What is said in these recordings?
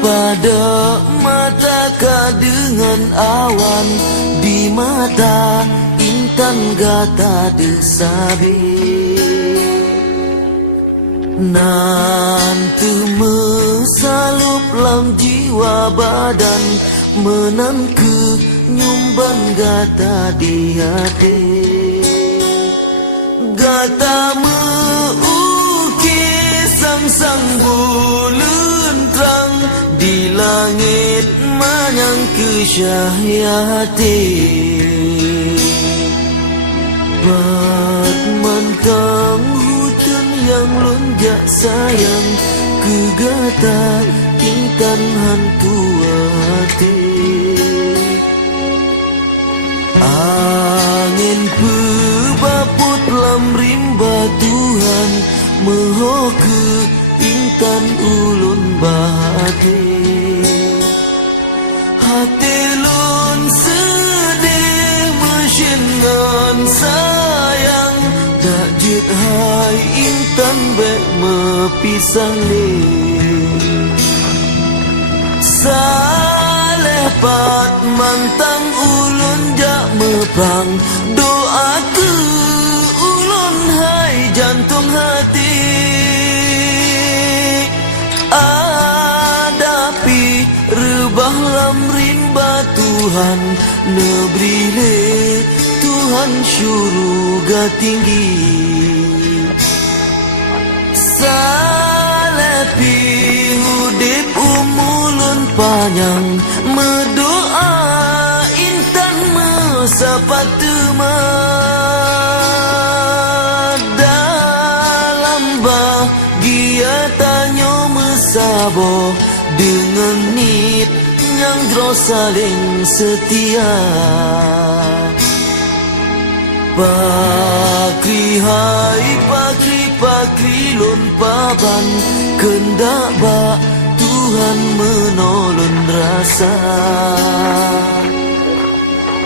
Pada mata dengan awan, di mata intan gata desabe. Nanti mesalup lam jiwa badan, menan ke nyumban gata di hati. Gata meukis sang-sang bulan terang di langit manyang kesyahiyati. Bat mantang hutan yang lonjak sayang, kegata intan hantu hati. Angin pebaput lam rimba Tuhan, meho ke intan ulun bahati. Hati lun sedih mesin ngan sayang, tak jit hai intan bek mepisang ni. Saleh pat mantang ulun jak mepang, doa ke ulun hai jantung hati. Adapi rebah lam rimba Tuhan, nebrile Tuhan syurga tinggi. Salepi hudip umulun panjang, medoa intan mesapat dalam bahagia tanyo mesabo, dengan nit yang terus saling setia. Pakri hai pakri lun papan, kendak bak Tuhan menolong rasa.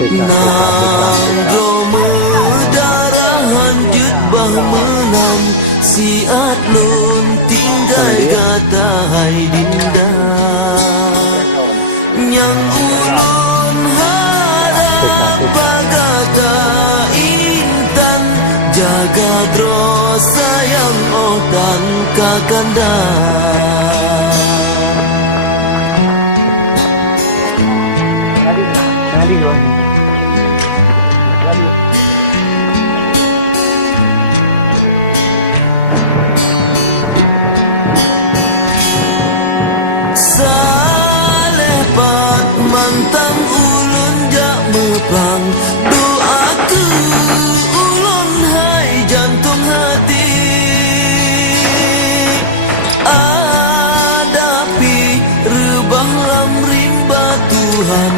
Nang jome darah hanjut bah menam, siat lun tinggal gata hai dinda. Yang ulun harap bagata intan, jaga terus sayang oh dan kakanda. Saleh pat mantang ulun jak mepang, doa ke ulun hai jantung hati. Adapi rebah lam rimba Tuhan,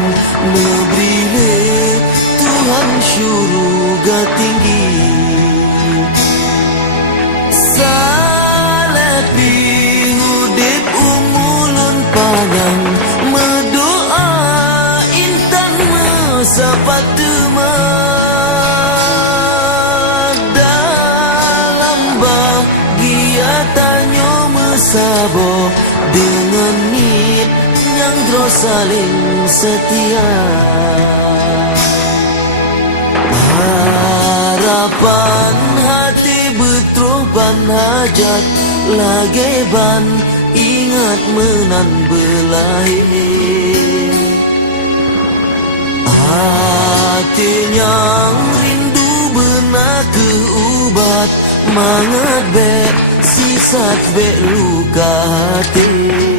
nebrile Tuhan syurga tinggi. Salepi hudip umulun panjang, medoa intan mesapat dalam bahagia tanyo mesabo, dengan nit yang terus saling setia. Harapan hati betroban hajat, lageban ingat menan belahi. Hati yang rindu benak keubat, mangat bek sisat bek luka hati.